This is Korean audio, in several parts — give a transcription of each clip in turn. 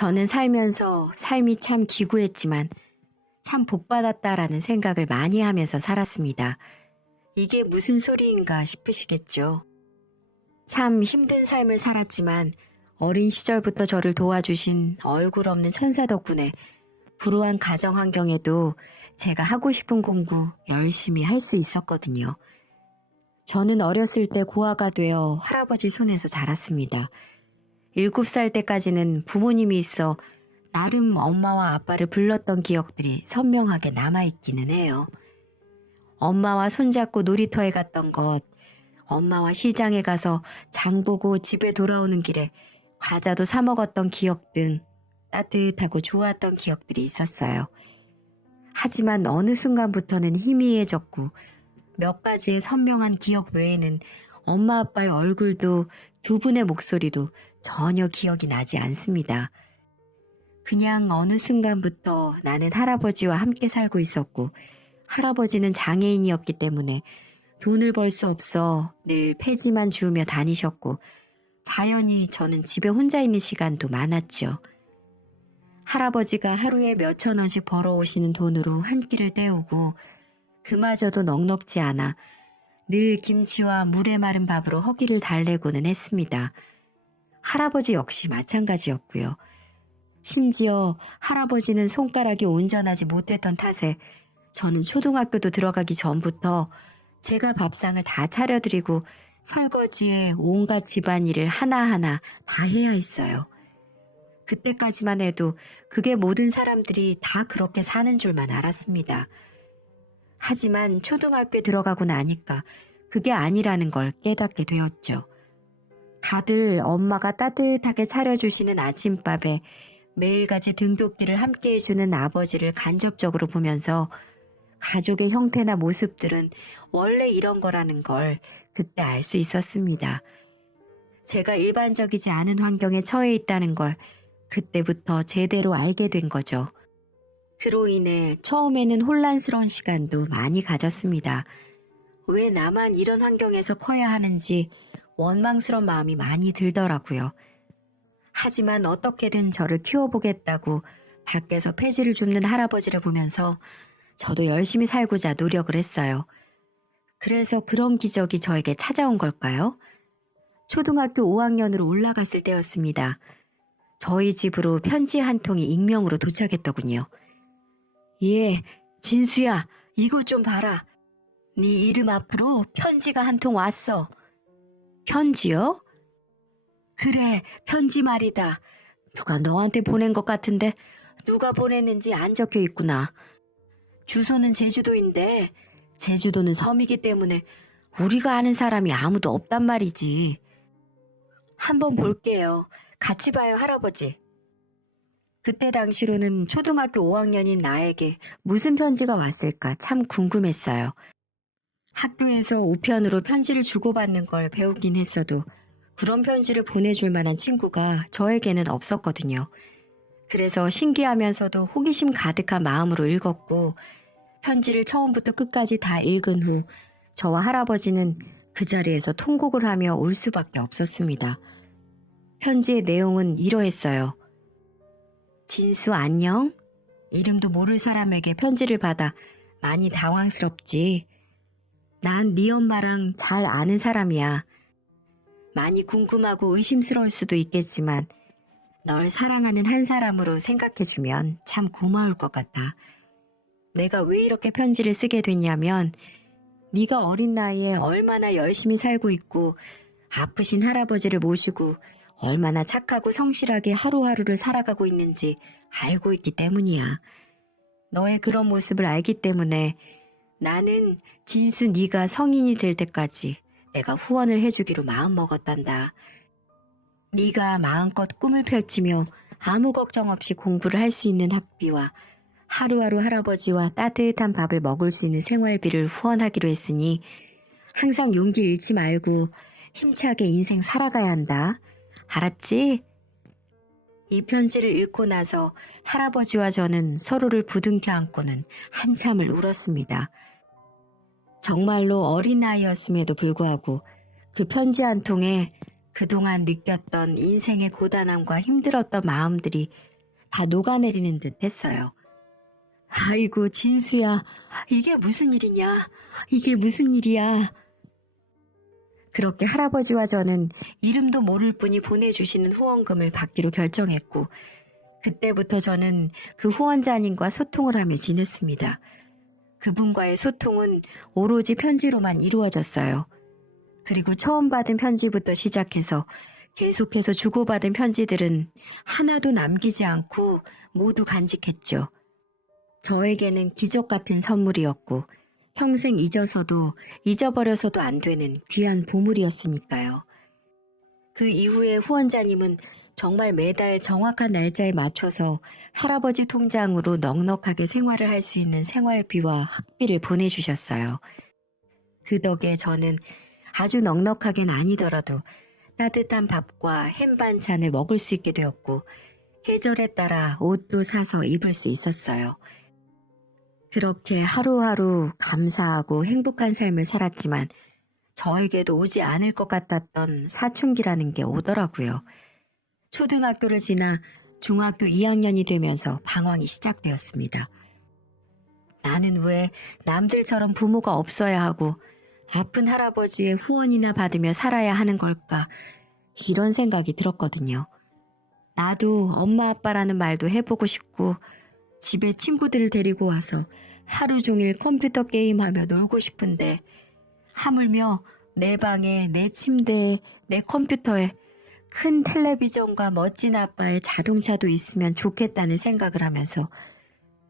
저는 살면서 삶이 참 기구했지만 참 복받았다라는 생각을 많이 하면서 살았습니다. 이게 무슨 소리인가 싶으시겠죠. 참 힘든 삶을 살았지만 어린 시절부터 저를 도와주신 얼굴 없는 천사 덕분에 불우한 가정 환경에도 제가 하고 싶은 공부 열심히 할 수 있었거든요. 저는 어렸을 때 고아가 되어 할아버지 손에서 자랐습니다. 7살 때까지는 부모님이 있어 나름 엄마와 아빠를 불렀던 기억들이 선명하게 남아있기는 해요. 엄마와 손잡고 놀이터에 갔던 것, 엄마와 시장에 가서 장 보고 집에 돌아오는 길에 과자도 사 먹었던 기억 등 따뜻하고 좋았던 기억들이 있었어요. 하지만 어느 순간부터는 희미해졌고 몇 가지의 선명한 기억 외에는 엄마 아빠의 얼굴도 두 분의 목소리도 전혀 기억이 나지 않습니다. 그냥 어느 순간부터 나는 할아버지와 함께 살고 있었고 할아버지는 장애인이었기 때문에 돈을 벌 수 없어 늘 폐지만 주우며 다니셨고 자연히 저는 집에 혼자 있는 시간도 많았죠. 할아버지가 하루에 몇천 원씩 벌어오시는 돈으로 한 끼를 때우고 그마저도 넉넉지 않아 늘 김치와 물에 마른 밥으로 허기를 달래고는 했습니다. 할아버지 역시 마찬가지였고요. 심지어 할아버지는 손가락이 온전하지 못했던 탓에 저는 초등학교도 들어가기 전부터 제가 밥상을 다 차려드리고 설거지에 온갖 집안일을 하나하나 다 해야 했어요. 그때까지만 해도 그게 모든 사람들이 다 그렇게 사는 줄만 알았습니다. 하지만 초등학교에 들어가고 나니까 그게 아니라는 걸 깨닫게 되었죠. 다들 엄마가 따뜻하게 차려주시는 아침밥에 매일같이 등굣길을 함께 해주는 아버지를 간접적으로 보면서 가족의 형태나 모습들은 원래 이런 거라는 걸 그때 알 수 있었습니다. 제가 일반적이지 않은 환경에 처해 있다는 걸 그때부터 제대로 알게 된 거죠. 그로 인해 처음에는 혼란스러운 시간도 많이 가졌습니다. 왜 나만 이런 환경에서 커야 하는지 원망스러운 마음이 많이 들더라고요. 하지만 어떻게든 저를 키워보겠다고 밖에서 폐지를 줍는 할아버지를 보면서 저도 열심히 살고자 노력을 했어요. 그래서 그런 기적이 저에게 찾아온 걸까요? 초등학교 5학년으로 올라갔을 때였습니다. 저희 집으로 편지 한 통이 익명으로 도착했더군요. 예, 진수야, 이것 좀 봐라. 네 이름 앞으로 편지가 한 통 왔어. 편지요? 그래, 편지 말이다. 누가 너한테 보낸 것 같은데 누가 보냈는지 안 적혀 있구나. 주소는 제주도인데 제주도는 섬이기 때문에 우리가 아는 사람이 아무도 없단 말이지. 한번 볼게요. 같이 봐요, 할아버지. 그때 당시로는 초등학교 5학년인 나에게 무슨 편지가 왔을까 참 궁금했어요. 학교에서 우편으로 편지를 주고받는 걸 배우긴 했어도 그런 편지를 보내줄 만한 친구가 저에게는 없었거든요. 그래서 신기하면서도 호기심 가득한 마음으로 읽었고 편지를 처음부터 끝까지 다 읽은 후 저와 할아버지는 그 자리에서 통곡을 하며 울 수밖에 없었습니다. 편지의 내용은 이러했어요. 진수 안녕? 이름도 모를 사람에게 편지를 받아 많이 당황스럽지. 난 네 엄마랑 잘 아는 사람이야. 많이 궁금하고 의심스러울 수도 있겠지만 널 사랑하는 한 사람으로 생각해주면 참 고마울 것 같아. 내가 왜 이렇게 편지를 쓰게 됐냐면 네가 어린 나이에 얼마나 열심히 살고 있고 아프신 할아버지를 모시고 얼마나 착하고 성실하게 하루하루를 살아가고 있는지 알고 있기 때문이야. 너의 그런 모습을 알기 때문에 나는 진수 네가 성인이 될 때까지 내가 후원을 해주기로 마음먹었단다. 네가 마음껏 꿈을 펼치며 아무 걱정 없이 공부를 할 수 있는 학비와 하루하루 할아버지와 따뜻한 밥을 먹을 수 있는 생활비를 후원하기로 했으니 항상 용기 잃지 말고 힘차게 인생 살아가야 한다. 알았지? 이 편지를 읽고 나서 할아버지와 저는 서로를 부둥켜 안고는 한참을 울었습니다. 정말로 어린 나이였음에도 불구하고 그 편지 한 통에 그동안 느꼈던 인생의 고단함과 힘들었던 마음들이 다 녹아내리는 듯 했어요. 아이고, 진수야, 이게 무슨 일이냐? 이게 무슨 일이야? 그렇게 할아버지와 저는 이름도 모를 분이 보내주시는 후원금을 받기로 결정했고, 그때부터 저는 그 후원자님과 소통을 하며 지냈습니다. 그분과의 소통은 오로지 편지로만 이루어졌어요. 그리고 처음 받은 편지부터 시작해서 계속해서 주고받은 편지들은 하나도 남기지 않고 모두 간직했죠. 저에게는 기적 같은 선물이었고 평생 잊어버려서도 안 되는 귀한 보물이었으니까요. 그 이후에 후원자님은 정말 매달 정확한 날짜에 맞춰서 할아버지 통장으로 넉넉하게 생활을 할 수 있는 생활비와 학비를 보내주셨어요. 그 덕에 저는 아주 넉넉하게는 아니더라도 따뜻한 밥과 햄 반찬을 먹을 수 있게 되었고 계절에 따라 옷도 사서 입을 수 있었어요. 그렇게 하루하루 감사하고 행복한 삶을 살았지만 저에게도 오지 않을 것 같았던 사춘기라는 게 오더라고요. 초등학교를 지나 중학교 2학년이 되면서 방황이 시작되었습니다. 나는 왜 남들처럼 부모가 없어야 하고 아픈 할아버지의 후원이나 받으며 살아야 하는 걸까? 이런 생각이 들었거든요. 나도 엄마 아빠라는 말도 해보고 싶고 집에 친구들을 데리고 와서 하루 종일 컴퓨터 게임하며 놀고 싶은데 하물며 내 방에, 내 침대에, 내 컴퓨터에 큰 텔레비전과 멋진 아빠의 자동차도 있으면 좋겠다는 생각을 하면서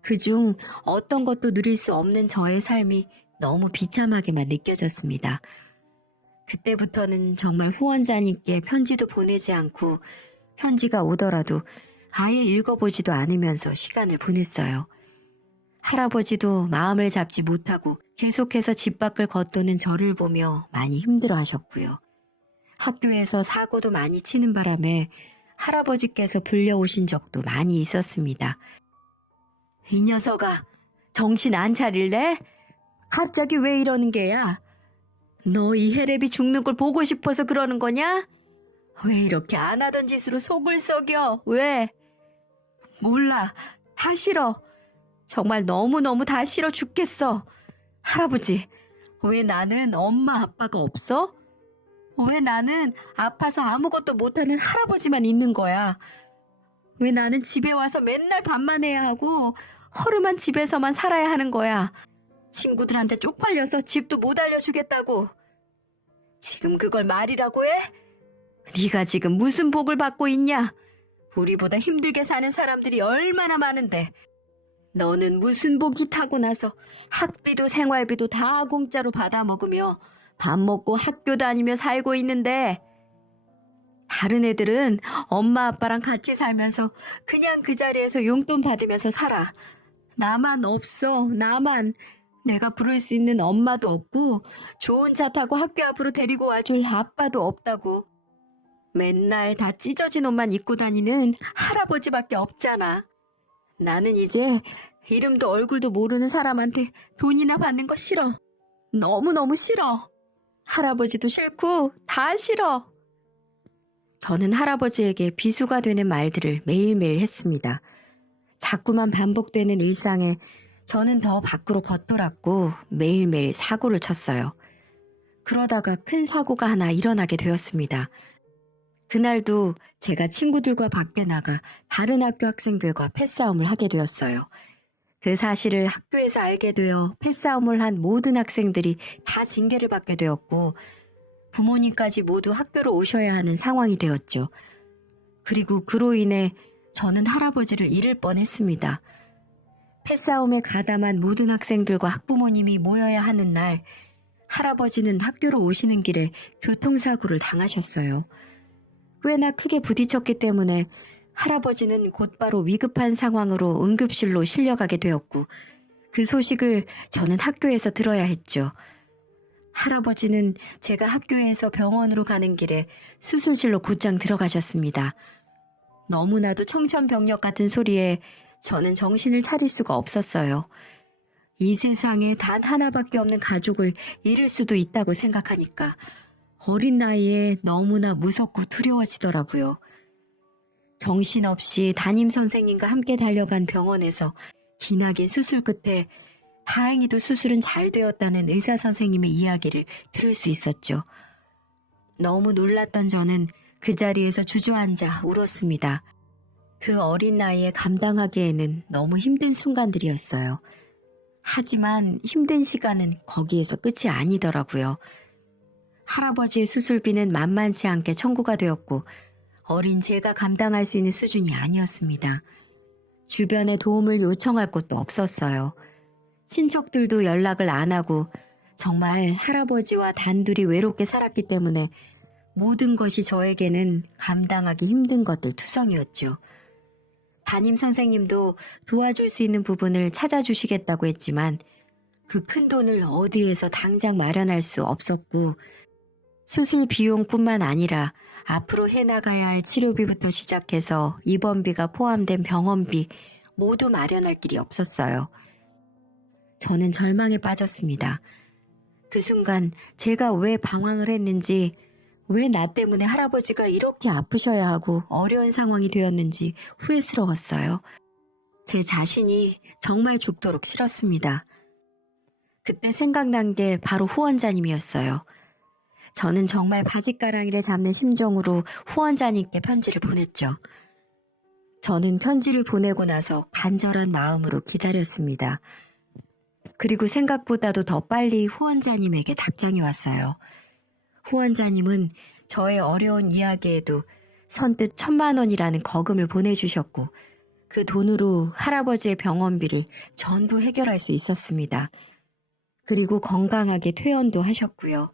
그중 어떤 것도 누릴 수 없는 저의 삶이 너무 비참하게만 느껴졌습니다. 그때부터는 정말 후원자님께 편지도 보내지 않고 편지가 오더라도 아예 읽어보지도 않으면서 시간을 보냈어요. 할아버지도 마음을 잡지 못하고 계속해서 집 밖을 겉도는 저를 보며 많이 힘들어하셨고요. 학교에서 사고도 많이 치는 바람에 할아버지께서 불려오신 적도 많이 있었습니다. 이 녀석아, 정신 안 차릴래? 갑자기 왜 이러는 게야? 너 이 해랩이 죽는 걸 보고 싶어서 그러는 거냐? 왜 이렇게 안 하던 짓으로 속을 썩여? 왜? 몰라. 다 싫어. 정말 너무너무 다 싫어 죽겠어. 할아버지, 왜 나는 엄마 아빠가 없어? 왜 나는 아파서 아무것도 못하는 할아버지만 있는 거야? 왜 나는 집에 와서 맨날 밥만 해야 하고 허름한 집에서만 살아야 하는 거야? 친구들한테 쪽팔려서 집도 못 알려주겠다고. 지금 그걸 말이라고 해? 네가 지금 무슨 복을 받고 있냐? 우리보다 힘들게 사는 사람들이 얼마나 많은데 너는 무슨 복이 타고나서 학비도 생활비도 다 공짜로 받아먹으며 밥 먹고 학교 다니며 살고 있는데 다른 애들은 엄마 아빠랑 같이 살면서 그냥 그 자리에서 용돈 받으면서 살아. 나만 없어. 나만. 내가 부를 수 있는 엄마도 없고 좋은 차 타고 학교 앞으로 데리고 와줄 아빠도 없다고. 맨날 다 찢어진 옷만 입고 다니는 할아버지밖에 없잖아. 나는 이제 이름도 얼굴도 모르는 사람한테 돈이나 받는 거 싫어. 너무너무 싫어. 할아버지도 싫고 다 싫어. 저는 할아버지에게 비수가 되는 말들을 매일매일 했습니다. 자꾸만 반복되는 일상에 저는 더 밖으로 겉돌았고 매일매일 사고를 쳤어요. 그러다가 큰 사고가 하나 일어나게 되었습니다. 그날도 제가 친구들과 밖에 나가 다른 학교 학생들과 패싸움을 하게 되었어요. 그 사실을 학교에서 알게 되어 패싸움을 한 모든 학생들이 다 징계를 받게 되었고 부모님까지 모두 학교로 오셔야 하는 상황이 되었죠. 그리고 그로 인해 저는 할아버지를 잃을 뻔했습니다. 패싸움에 가담한 모든 학생들과 학부모님이 모여야 하는 날 할아버지는 학교로 오시는 길에 교통사고를 당하셨어요. 꽤나 크게 부딪혔기 때문에 할아버지는 곧바로 위급한 상황으로 응급실로 실려가게 되었고 그 소식을 저는 학교에서 들어야 했죠. 할아버지는 제가 학교에서 병원으로 가는 길에 수술실로 곧장 들어가셨습니다. 너무나도 청천벽력 같은 소리에 저는 정신을 차릴 수가 없었어요. 이 세상에 단 하나밖에 없는 가족을 잃을 수도 있다고 생각하니까 어린 나이에 너무나 무섭고 두려워지더라고요. 정신없이 담임 선생님과 함께 달려간 병원에서 기나긴 수술 끝에 다행히도 수술은 잘 되었다는 의사 선생님의 이야기를 들을 수 있었죠. 너무 놀랐던 저는 그 자리에서 주저앉아 울었습니다. 그 어린 나이에 감당하기에는 너무 힘든 순간들이었어요. 하지만 힘든 시간은 거기에서 끝이 아니더라고요. 할아버지의 수술비는 만만치 않게 청구가 되었고 어린 제가 감당할 수 있는 수준이 아니었습니다. 주변에 도움을 요청할 곳도 없었어요. 친척들도 연락을 안 하고 정말 할아버지와 단둘이 외롭게 살았기 때문에 모든 것이 저에게는 감당하기 힘든 것들 투성이었죠. 담임 선생님도 도와줄 수 있는 부분을 찾아주시겠다고 했지만 그 큰 돈을 어디에서 당장 마련할 수 없었고 수술 비용뿐만 아니라 앞으로 해나가야 할 치료비부터 시작해서 입원비가 포함된 병원비 모두 마련할 길이 없었어요. 저는 절망에 빠졌습니다. 그 순간 제가 왜 방황을 했는지, 왜 나 때문에 할아버지가 이렇게 아프셔야 하고 어려운 상황이 되었는지 후회스러웠어요. 제 자신이 정말 죽도록 싫었습니다. 그때 생각난 게 바로 후원자님이었어요. 저는 정말 바짓가랑이를 잡는 심정으로 후원자님께 편지를 보냈죠. 저는 편지를 보내고 나서 간절한 마음으로 기다렸습니다. 그리고 생각보다도 더 빨리 후원자님에게 답장이 왔어요. 후원자님은 저의 어려운 이야기에도 선뜻 1,000만 원이라는 거금을 보내주셨고 그 돈으로 할아버지의 병원비를 전부 해결할 수 있었습니다. 그리고 건강하게 퇴원도 하셨고요.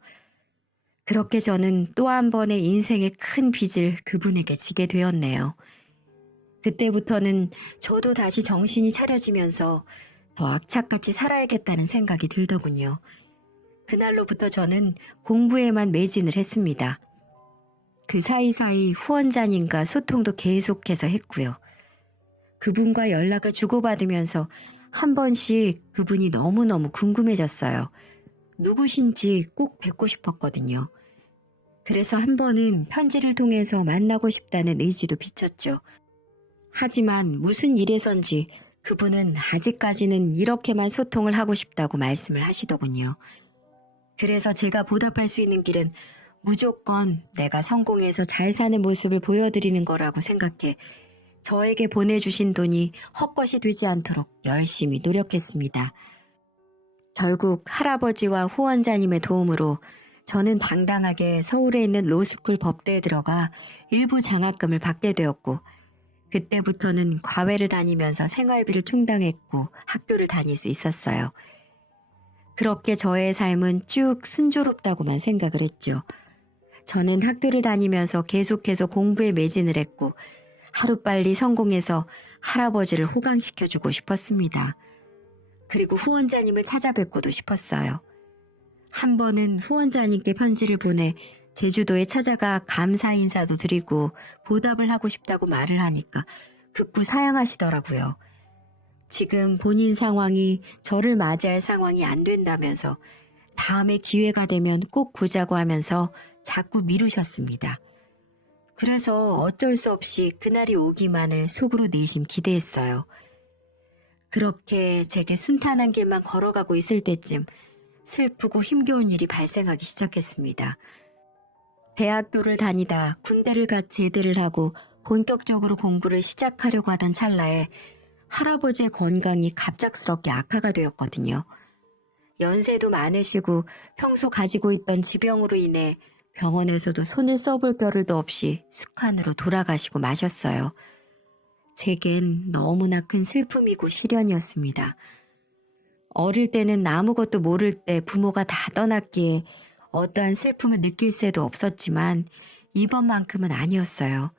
그렇게 저는 또 한 번의 인생의 큰 빚을 그분에게 지게 되었네요. 그때부터는 저도 다시 정신이 차려지면서 더 악착같이 살아야겠다는 생각이 들더군요. 그날로부터 저는 공부에만 매진을 했습니다. 그 사이사이 후원자님과 소통도 계속해서 했고요. 그분과 연락을 주고받으면서 한 번씩 그분이 너무너무 궁금해졌어요. 누구신지 꼭 뵙고 싶었거든요. 그래서 한 번은 편지를 통해서 만나고 싶다는 의지도 비쳤죠. 하지만 무슨 일에선지 그분은 아직까지는 이렇게만 소통을 하고 싶다고 말씀을 하시더군요. 그래서 제가 보답할 수 있는 길은 무조건 내가 성공해서 잘 사는 모습을 보여드리는 거라고 생각해 저에게 보내주신 돈이 헛것이 되지 않도록 열심히 노력했습니다. 결국 할아버지와 후원자님의 도움으로 저는 당당하게 서울에 있는 로스쿨 법대에 들어가 일부 장학금을 받게 되었고 그때부터는 과외를 다니면서 생활비를 충당했고 학교를 다닐 수 있었어요. 그렇게 저의 삶은 쭉 순조롭다고만 생각을 했죠. 저는 학교를 다니면서 계속해서 공부에 매진을 했고 하루빨리 성공해서 할아버지를 호강시켜주고 싶었습니다. 그리고 후원자님을 찾아뵙고도 싶었어요. 한 번은 후원자님께 편지를 보내 제주도에 찾아가 감사 인사도 드리고 보답을 하고 싶다고 말을 하니까 극구 사양하시더라고요. 지금 본인 상황이 저를 맞이할 상황이 안 된다면서 다음에 기회가 되면 꼭 보자고 하면서 자꾸 미루셨습니다. 그래서 어쩔 수 없이 그날이 오기만을 속으로 내심 기대했어요. 그렇게 제게 순탄한 길만 걸어가고 있을 때쯤 슬프고 힘겨운 일이 발생하기 시작했습니다. 대학교를 다니다 군대를 갓 제대를 하고 본격적으로 공부를 시작하려고 하던 찰나에 할아버지의 건강이 갑작스럽게 악화가 되었거든요. 연세도 많으시고 평소 가지고 있던 지병으로 인해 병원에서도 손을 써볼 겨를도 없이 숙환으로 돌아가시고 마셨어요. 제겐 너무나 큰 슬픔이고 시련이었습니다. 어릴 때는 아무것도 모를 때 부모가 다 떠났기에 어떠한 슬픔을 느낄 새도 없었지만 이번만큼은 아니었어요.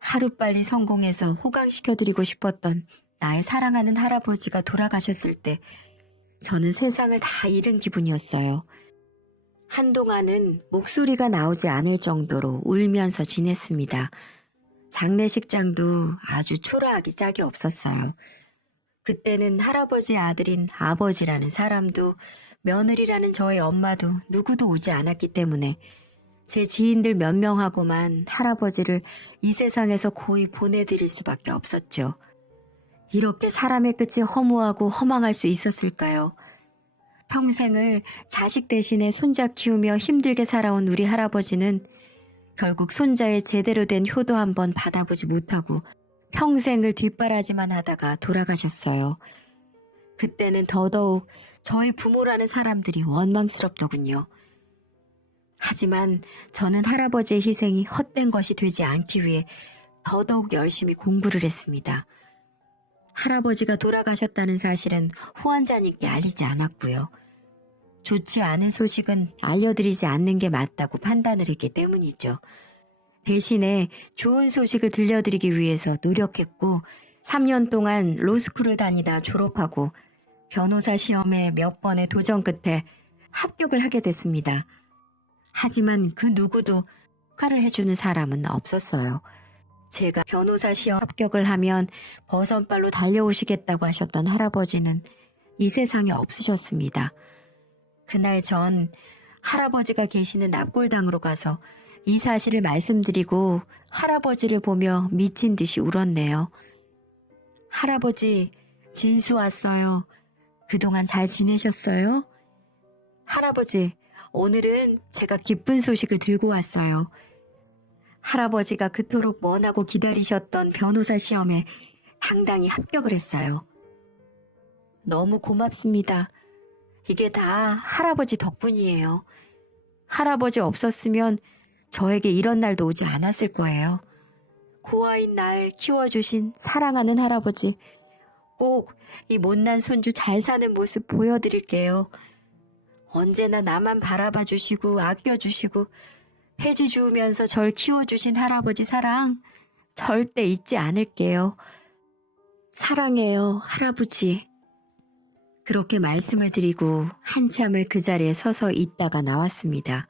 하루빨리 성공해서 호강시켜드리고 싶었던 나의 사랑하는 할아버지가 돌아가셨을 때 저는 세상을 다 잃은 기분이었어요. 한동안은 목소리가 나오지 않을 정도로 울면서 지냈습니다. 장례식장도 아주 초라하기 짝이 없었어요. 그때는 할아버지의 아들인 아버지라는 사람도 며느리라는 저의 엄마도 누구도 오지 않았기 때문에 제 지인들 몇 명하고만 할아버지를 이 세상에서 고이 보내드릴 수밖에 없었죠. 이렇게 사람의 끝이 허무하고 허망할 수 있었을까요? 평생을 자식 대신에 손자 키우며 힘들게 살아온 우리 할아버지는 결국 손자의 제대로 된 효도 한번 받아보지 못하고 평생을 뒷바라지만 하다가 돌아가셨어요. 그때는 더더욱 저희 부모라는 사람들이 원망스럽더군요. 하지만 저는 할아버지의 희생이 헛된 것이 되지 않기 위해 더더욱 열심히 공부를 했습니다. 할아버지가 돌아가셨다는 사실은 후원자님께 알리지 않았고요. 좋지 않은 소식은 알려드리지 않는 게 맞다고 판단을 했기 때문이죠. 대신에 좋은 소식을 들려드리기 위해서 노력했고 3년 동안 로스쿨을 다니다 졸업하고 변호사 시험에 몇 번의 도전 끝에 합격을 하게 됐습니다. 하지만 그 누구도 축하를 해주는 사람은 없었어요. 제가 변호사 시험 합격을 하면 버선발로 달려오시겠다고 하셨던 할아버지는 이 세상에 없으셨습니다. 그날 전 할아버지가 계시는 납골당으로 가서 이 사실을 말씀드리고 할아버지를 보며 미친 듯이 울었네요. 할아버지, 진수 왔어요. 그동안 잘 지내셨어요? 할아버지, 오늘은 제가 기쁜 소식을 들고 왔어요. 할아버지가 그토록 원하고 기다리셨던 변호사 시험에 당당히 합격을 했어요. 너무 고맙습니다. 이게 다 할아버지 덕분이에요. 할아버지 없었으면 저에게 이런 날도 오지 않았을 거예요. 고아인 날 키워주신 사랑하는 할아버지, 꼭 이 못난 손주 잘 사는 모습 보여드릴게요. 언제나 나만 바라봐 주시고 아껴주시고 해지 주우면서 절 키워주신 할아버지 사랑 절대 잊지 않을게요. 사랑해요, 할아버지. 그렇게 말씀을 드리고 한참을 그 자리에 서서 있다가 나왔습니다.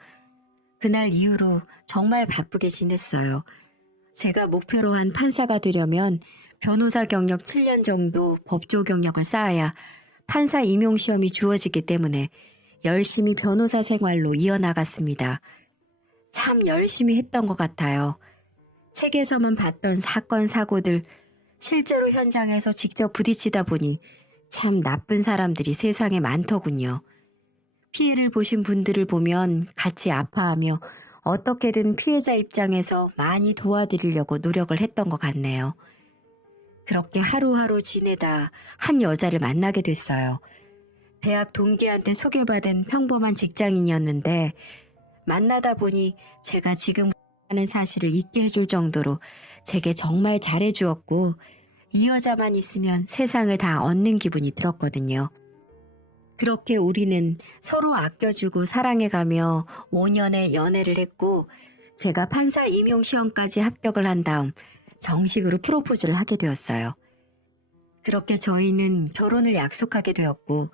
그날 이후로 정말 바쁘게 지냈어요. 제가 목표로 한 판사가 되려면 변호사 경력 7년 정도 법조 경력을 쌓아야 판사 임용 시험이 주어지기 때문에 열심히 변호사 생활로 이어나갔습니다. 참 열심히 했던 것 같아요. 책에서만 봤던 사건, 사고들, 실제로 현장에서 직접 부딪히다 보니 참 나쁜 사람들이 세상에 많더군요. 피해를 보신 분들을 보면 같이 아파하며 어떻게든 피해자 입장에서 많이 도와드리려고 노력을 했던 것 같네요. 그렇게 하루하루 지내다 한 여자를 만나게 됐어요. 대학 동기한테 소개받은 평범한 직장인이었는데 만나다 보니 제가 지금 하는 사실을 잊게 해줄 정도로 제게 정말 잘해주었고 이 여자만 있으면 세상을 다 얻는 기분이 들었거든요. 그렇게 우리는 서로 아껴주고 사랑해가며 5년의 연애를 했고 제가 판사 임용 시험까지 합격을 한 다음 정식으로 프로포즈를 하게 되었어요. 그렇게 저희는 결혼을 약속하게 되었고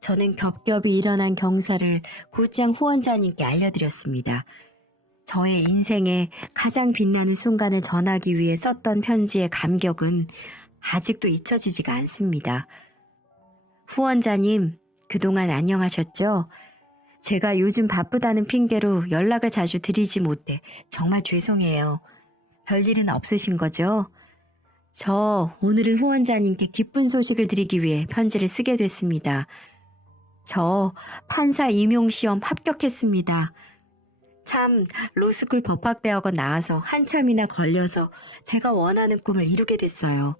저는 겹겹이 일어난 경사를 곧장 후원자님께 알려드렸습니다. 저의 인생에 가장 빛나는 순간을 전하기 위해 썼던 편지의 감격은 아직도 잊혀지지가 않습니다. 후원자님, 그동안 안녕하셨죠? 제가 요즘 바쁘다는 핑계로 연락을 자주 드리지 못해 정말 죄송해요. 별일은 없으신 거죠? 저 오늘은 후원자님께 기쁜 소식을 드리기 위해 편지를 쓰게 됐습니다. 저 판사 임용시험 합격했습니다. 참 로스쿨 법학대학원 나와서 한참이나 걸려서 제가 원하는 꿈을 이루게 됐어요.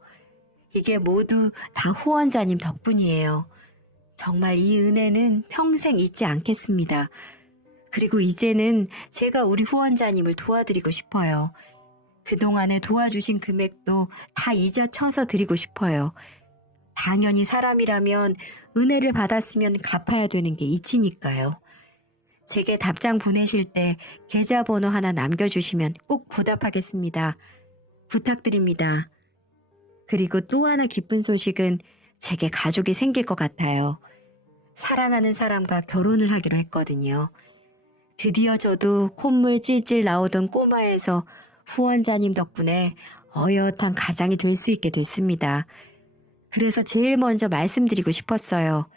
이게 모두 다 후원자님 덕분이에요. 정말 이 은혜는 평생 잊지 않겠습니다. 그리고 이제는 제가 우리 후원자님을 도와드리고 싶어요. 그동안에 도와주신 금액도 다 이자 쳐서 드리고 싶어요. 당연히 사람이라면 은혜를 받았으면 갚아야 되는 게 이치니까요. 제게 답장 보내실 때 계좌번호 하나 남겨주시면 꼭 보답하겠습니다. 부탁드립니다. 그리고 또 하나 기쁜 소식은 제게 가족이 생길 것 같아요. 사랑하는 사람과 결혼을 하기로 했거든요. 드디어 저도 콧물 찔찔 나오던 꼬마에서 후원자님 덕분에 어엿한 가장이 될 수 있게 됐습니다. 그래서 제일 먼저 말씀드리고 싶었어요.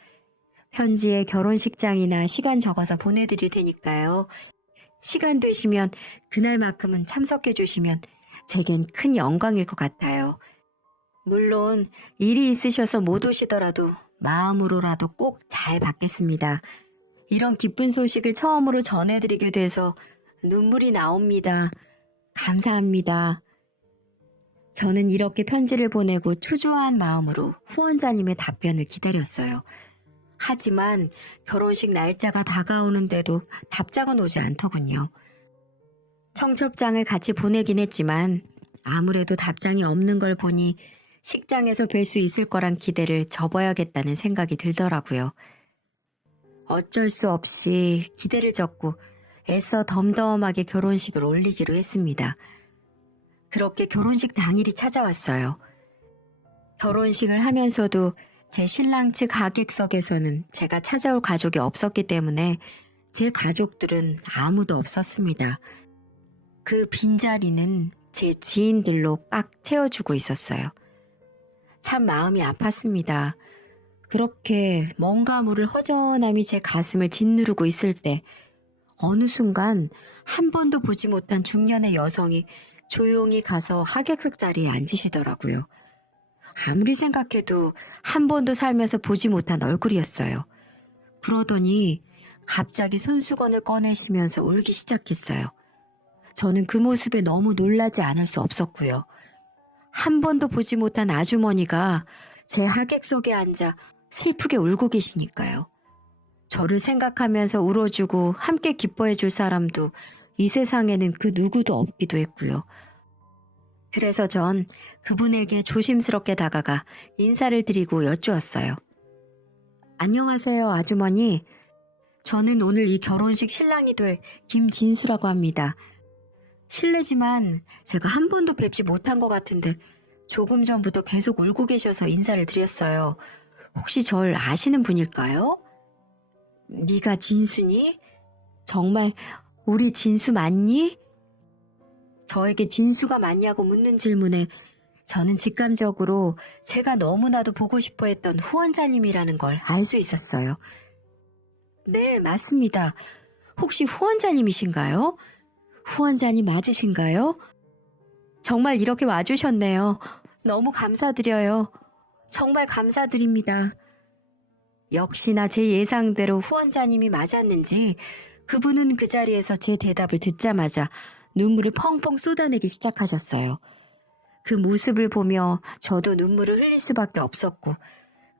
편지에 결혼식장이나 시간 적어서 보내드릴 테니까요. 시간 되시면 그날만큼은 참석해 주시면 제겐 큰 영광일 것 같아요. 물론 일이 있으셔서 못 오시더라도 마음으로라도 꼭 잘 받겠습니다. 이런 기쁜 소식을 처음으로 전해드리게 돼서 눈물이 나옵니다. 감사합니다. 저는 이렇게 편지를 보내고 초조한 마음으로 후원자님의 답변을 기다렸어요. 하지만 결혼식 날짜가 다가오는데도 답장은 오지 않더군요. 청첩장을 같이 보내긴 했지만 아무래도 답장이 없는 걸 보니 식장에서 뵐 수 있을 거란 기대를 접어야겠다는 생각이 들더라고요. 어쩔 수 없이 기대를 접고 애써 덤덤하게 결혼식을 올리기로 했습니다. 그렇게 결혼식 당일이 찾아왔어요. 결혼식을 하면서도 제 신랑 측 하객석에서는 제가 찾아올 가족이 없었기 때문에 제 가족들은 아무도 없었습니다. 그 빈자리는 제 지인들로 꽉 채워주고 있었어요. 참 마음이 아팠습니다. 그렇게 뭔가물을 허전함이 제 가슴을 짓누르고 있을 때 어느 순간 한 번도 보지 못한 중년의 여성이 조용히 가서 하객석 자리에 앉으시더라고요. 아무리 생각해도 한 번도 살면서 보지 못한 얼굴이었어요. 그러더니 갑자기 손수건을 꺼내시면서 울기 시작했어요. 저는 그 모습에 너무 놀라지 않을 수 없었고요. 한 번도 보지 못한 아주머니가 제 하객석에 앉아 슬프게 울고 계시니까요. 저를 생각하면서 울어주고 함께 기뻐해 줄 사람도 이 세상에는 그 누구도 없기도 했고요. 그래서 전 그분에게 조심스럽게 다가가 인사를 드리고 여쭈었어요. 안녕하세요, 아주머니. 저는 오늘 이 결혼식 신랑이 될 김진수라고 합니다. 실례지만 제가 한 번도 뵙지 못한 것 같은데 조금 전부터 계속 울고 계셔서 인사를 드렸어요. 혹시 절 아시는 분일까요? 네가 진수니? 정말 우리 진수 맞니? 저에게 진수가 맞냐고 묻는 질문에 저는 직감적으로 제가 너무나도 보고 싶어 했던 후원자님이라는 걸 알 수 있었어요. 네, 맞습니다. 혹시 후원자님이신가요? 후원자님 맞으신가요? 정말 이렇게 와주셨네요. 너무 감사드려요. 정말 감사드립니다. 역시나 제 예상대로 후원자님이 맞았는지 그분은 그 자리에서 제 대답을 듣자마자 눈물을 펑펑 쏟아내기 시작하셨어요. 그 모습을 보며 저도 눈물을 흘릴 수밖에 없었고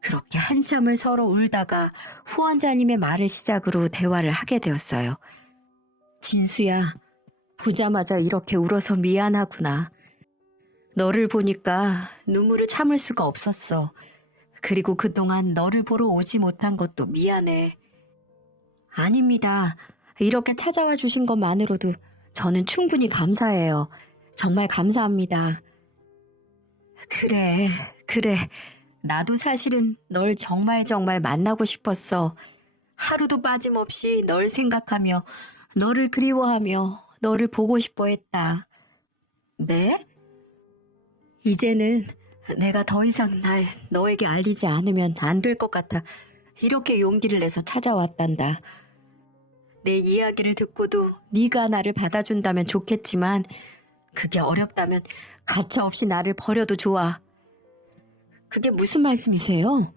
그렇게 한참을 서로 울다가 후원자님의 말을 시작으로 대화를 하게 되었어요. 진수야, 보자마자 이렇게 울어서 미안하구나. 너를 보니까 눈물을 참을 수가 없었어. 그리고 그동안 너를 보러 오지 못한 것도 미안해. 아닙니다. 이렇게 찾아와 주신 것만으로도 저는 충분히 감사해요. 정말 감사합니다. 그래. 나도 사실은 널 정말 만나고 싶었어. 하루도 빠짐없이 널 생각하며 너를 그리워하며 너를 보고 싶어 했다. 네? 이제는 내가 더 이상 날 너에게 알리지 않으면 안 될 것 같아 이렇게 용기를 내서 찾아왔단다. 내 이야기를 듣고도 네가 나를 받아준다면 좋겠지만 그게 어렵다면 가차없이 나를 버려도 좋아. 그게 무슨 말씀이세요?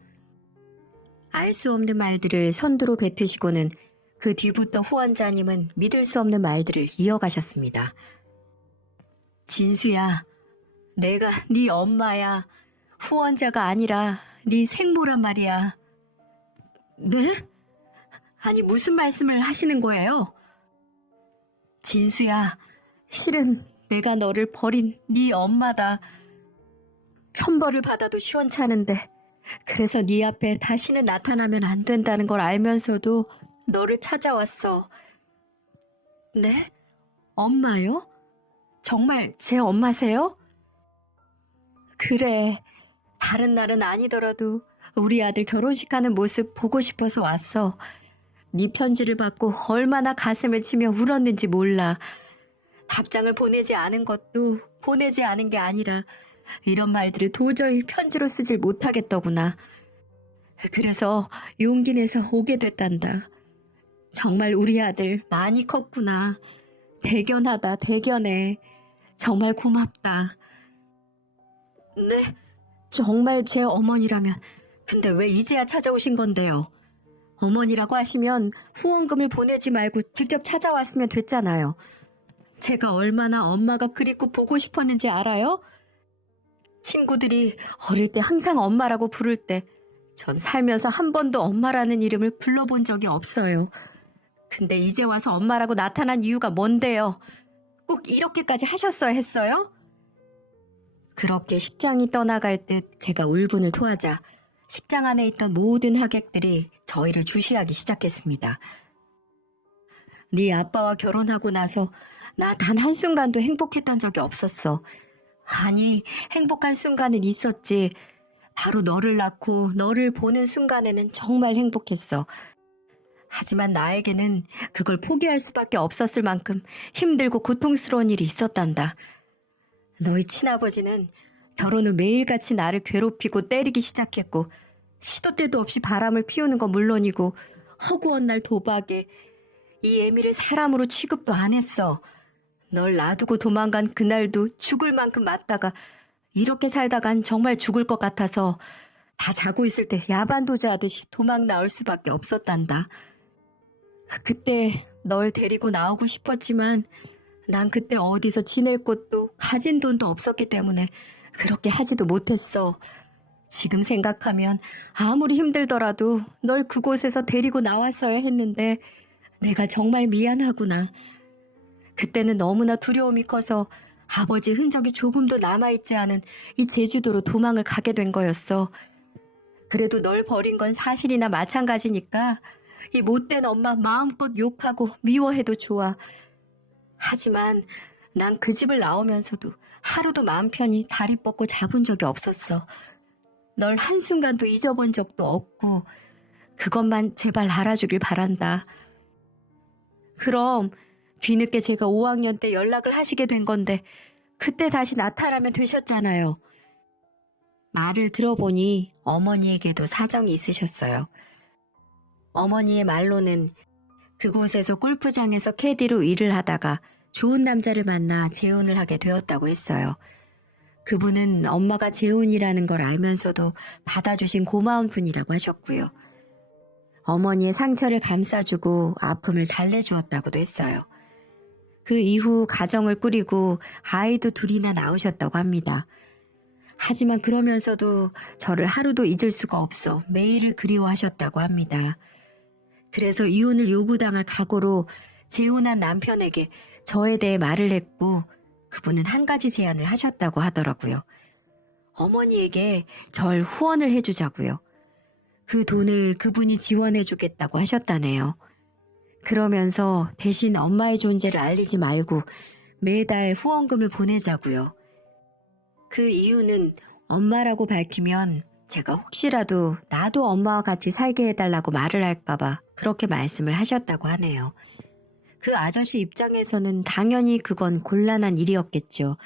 알 수 없는 말들을 선두로 뱉으시고는 그 뒤부터 후원자님은 믿을 수 없는 말들을 이어가셨습니다. 진수야, 내가 네 엄마야. 후원자가 아니라 네 생모란 말이야. 네? 아니 무슨 말씀을 하시는 거예요? 진수야, 실은 내가 너를 버린 네 엄마다. 천벌을 받아도 시원찮은데 그래서 네 앞에 다시는 나타나면 안 된다는 걸 알면서도 너를 찾아왔어. 네? 엄마요? 정말 제 엄마세요? 그래. 다른 날은 아니더라도 우리 아들 결혼식 하는 모습 보고 싶어서 왔어. 네 편지를 받고 얼마나 가슴을 치며 울었는지 몰라. 답장을 보내지 않은 것도 보내지 않은 게 아니라 이런 말들을 도저히 편지로 쓰질 못하겠더구나. 그래서 용기 내서 오게 됐단다. 정말 우리 아들 많이 컸구나. 대견하다, 대견해. 정말 고맙다. 네, 정말 제 어머니라면. 근데 왜 이제야 찾아오신 건데요? 어머니라고 하시면 후원금을 보내지 말고 직접 찾아왔으면 됐잖아요. 제가 얼마나 엄마가 그립고 보고 싶었는지 알아요? 친구들이 어릴 때 항상 엄마라고 부를 때 전 살면서 한 번도 엄마라는 이름을 불러본 적이 없어요. 근데 이제 와서 엄마라고 나타난 이유가 뭔데요? 꼭 이렇게까지 하셨어야 했어요? 그렇게 식장이 떠나갈 듯 제가 울분을 토하자 식장 안에 있던 모든 하객들이 저희를 주시하기 시작했습니다. 네 아빠와 결혼하고 나서 나 단 한순간도 행복했던 적이 없었어. 아니, 행복한 순간은 있었지. 바로 너를 낳고 너를 보는 순간에는 정말 행복했어. 하지만 나에게는 그걸 포기할 수밖에 없었을 만큼 힘들고 고통스러운 일이 있었단다. 너희 친아버지는 결혼 후 매일같이 나를 괴롭히고 때리기 시작했고 시도 때도 없이 바람을 피우는 건 물론이고 허구한 날 도박에 이 애미를 사람으로 취급도 안 했어. 널 놔두고 도망간 그날도 죽을 만큼 맞다가 이렇게 살다간 정말 죽을 것 같아서 다 자고 있을 때 야반도주하듯이 도망 나올 수밖에 없었단다. 그때 널 데리고 나오고 싶었지만 난 그때 어디서 지낼 곳도 가진 돈도 없었기 때문에 그렇게 하지도 못했어. 지금 생각하면 아무리 힘들더라도 널 그곳에서 데리고 나왔어야 했는데 내가 정말 미안하구나. 그때는 너무나 두려움이 커서 아버지 흔적이 조금도 남아있지 않은 이 제주도로 도망을 가게 된 거였어. 그래도 널 버린 건 사실이나 마찬가지니까 이 못된 엄마 마음껏 욕하고 미워해도 좋아. 하지만 난 그 집을 나오면서도 하루도 마음 편히 다리 뻗고 자본 적이 없었어. 널 한순간도 잊어본 적도 없고 그것만 제발 알아주길 바란다. 그럼 뒤늦게 제가 5학년 때 연락을 하시게 된 건데 그때 다시 나타나면 되셨잖아요. 말을 들어보니 어머니에게도 사정이 있으셨어요. 어머니의 말로는 그곳에서 골프장에서 캐디로 일을 하다가 좋은 남자를 만나 재혼을 하게 되었다고 했어요. 그분은 엄마가 재혼이라는 걸 알면서도 받아주신 고마운 분이라고 하셨고요. 어머니의 상처를 감싸주고 아픔을 달래주었다고도 했어요. 그 이후 가정을 꾸리고 아이도 둘이나 낳으셨다고 합니다. 하지만 그러면서도 저를 하루도 잊을 수가 없어 매일을 그리워하셨다고 합니다. 그래서 이혼을 요구당할 각오로 재혼한 남편에게 저에 대해 말을 했고 그분은 한 가지 제안을 하셨다고 하더라고요. 어머니에게 절 후원을 해주자고요. 그 돈을 그분이 지원해주겠다고 하셨다네요. 그러면서 대신 엄마의 존재를 알리지 말고 매달 후원금을 보내자고요. 그 이유는 엄마라고 밝히면 제가 혹시라도 나도 엄마와 같이 살게 해달라고 말을 할까봐 그렇게 말씀을 하셨다고 하네요. 그 아저씨 입장에서는 당연히 그건 곤란한 일이었겠죠.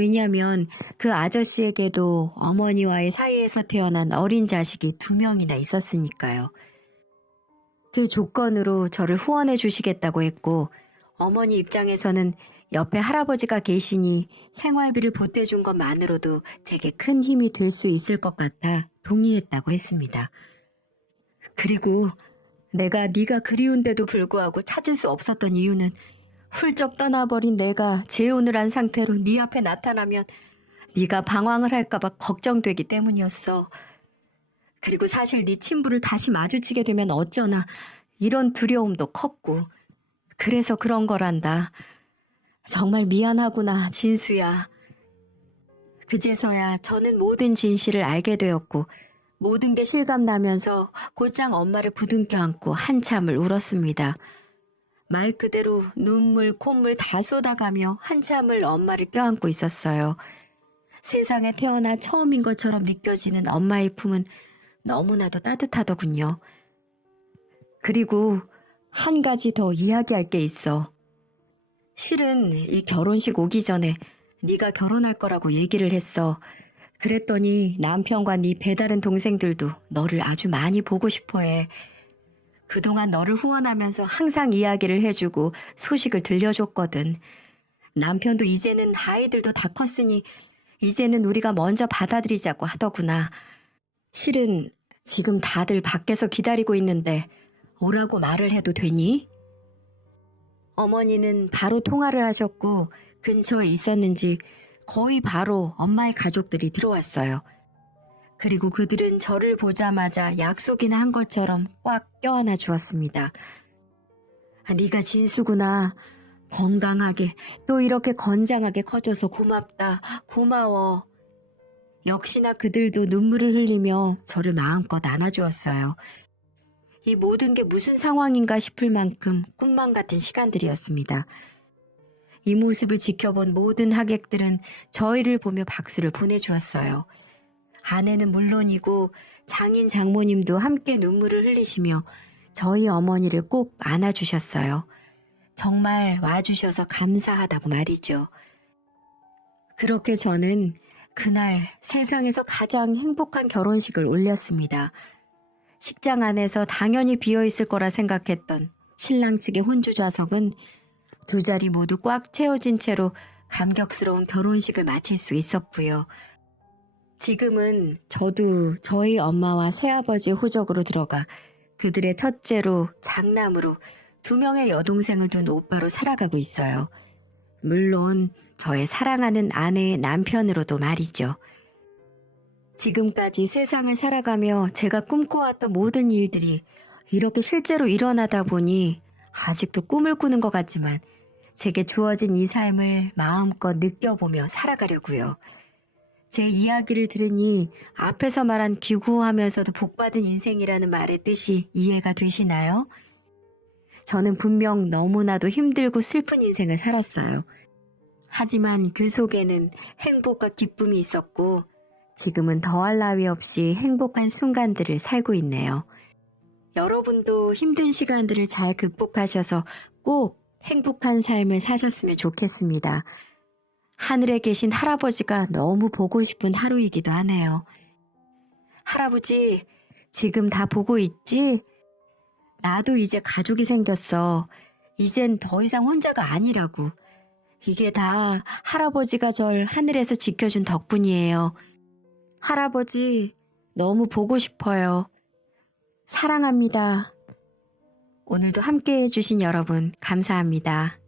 왜냐면 그 아저씨에게도 어머니와의 사이에서 태어난 어린 자식이 2명이나 있었으니까요. 그 조건으로 저를 후원해 주시겠다고 했고, 어머니 입장에서는 옆에 할아버지가 계시니 생활비를 보태준 것만으로도 제게 큰 힘이 될 수 있을 것 같아 동의했다고 했습니다. 그리고 내가 네가 그리운데도 불구하고 찾을 수 없었던 이유는 훌쩍 떠나버린 내가 재혼을 한 상태로 네 앞에 나타나면 네가 방황을 할까봐 걱정되기 때문이었어. 그리고 사실 네 친부를 다시 마주치게 되면 어쩌나 이런 두려움도 컸고, 그래서 그런 거란다. 정말 미안하구나, 진수야. 그제서야 저는 모든 진실을 알게 되었고, 모든 게 실감나면서 곧장 엄마를 부둥켜 안고 한참을 울었습니다. 말 그대로 눈물, 콧물 다 쏟아가며 한참을 엄마를 껴안고 있었어요. 세상에 태어나 처음인 것처럼 느껴지는 엄마의 품은 너무나도 따뜻하더군요. 그리고 한 가지 더 이야기할 게 있어. 실은 이 결혼식 오기 전에 네가 결혼할 거라고 얘기를 했어. 그랬더니 남편과 네 배다른 동생들도 너를 아주 많이 보고 싶어해. 그동안 너를 후원하면서 항상 이야기를 해주고 소식을 들려줬거든. 남편도 이제는 아이들도 다 컸으니 이제는 우리가 먼저 받아들이자고 하더구나. 실은 지금 다들 밖에서 기다리고 있는데 오라고 말을 해도 되니? 어머니는 바로 통화를 하셨고 근처에 있었는지 거의 바로 엄마의 가족들이 들어왔어요. 그리고 그들은 저를 보자마자 약속이나 한 것처럼 꽉 껴안아 주었습니다. 네가 진수구나. 건강하게 또 이렇게 건장하게 커져서 고맙다. 고마워. 역시나 그들도 눈물을 흘리며 저를 마음껏 안아주었어요. 이 모든 게 무슨 상황인가 싶을 만큼 꿈만 같은 시간들이었습니다. 이 모습을 지켜본 모든 하객들은 저희를 보며 박수를 보내주었어요. 아내는 물론이고 장인 장모님도 함께 눈물을 흘리시며 저희 어머니를 꼭 안아주셨어요. 정말 와주셔서 감사하다고 말이죠. 그렇게 저는 그날 세상에서 가장 행복한 결혼식을 올렸습니다. 식장 안에서 당연히 비어있을 거라 생각했던 신랑 측의 혼주 좌석은 2자리 모두 꽉 채워진 채로 감격스러운 결혼식을 마칠 수 있었고요. 지금은 저도 저희 엄마와 새아버지의 호적으로 들어가 그들의 첫째로 장남으로 2명의 여동생을 둔 오빠로 살아가고 있어요. 물론 저의 사랑하는 아내의 남편으로도 말이죠. 지금까지 세상을 살아가며 제가 꿈꿔왔던 모든 일들이 이렇게 실제로 일어나다 보니 아직도 꿈을 꾸는 것 같지만 제게 주어진 이 삶을 마음껏 느껴보며 살아가려고요. 제 이야기를 들으니 앞에서 말한 기구하면서도 복받은 인생이라는 말의 뜻이 이해가 되시나요? 저는 분명 너무나도 힘들고 슬픈 인생을 살았어요. 하지만 그 속에는 행복과 기쁨이 있었고 지금은 더할 나위 없이 행복한 순간들을 살고 있네요. 여러분도 힘든 시간들을 잘 극복하셔서 꼭 행복한 삶을 사셨으면 좋겠습니다. 하늘에 계신 할아버지가 너무 보고 싶은 하루이기도 하네요. 할아버지, 지금 다 보고 있지? 나도 이제 가족이 생겼어. 이젠 더 이상 혼자가 아니라고. 이게 다 할아버지가 절 하늘에서 지켜준 덕분이에요. 할아버지, 너무 보고 싶어요. 사랑합니다. 오늘도 함께 해주신 여러분, 감사합니다.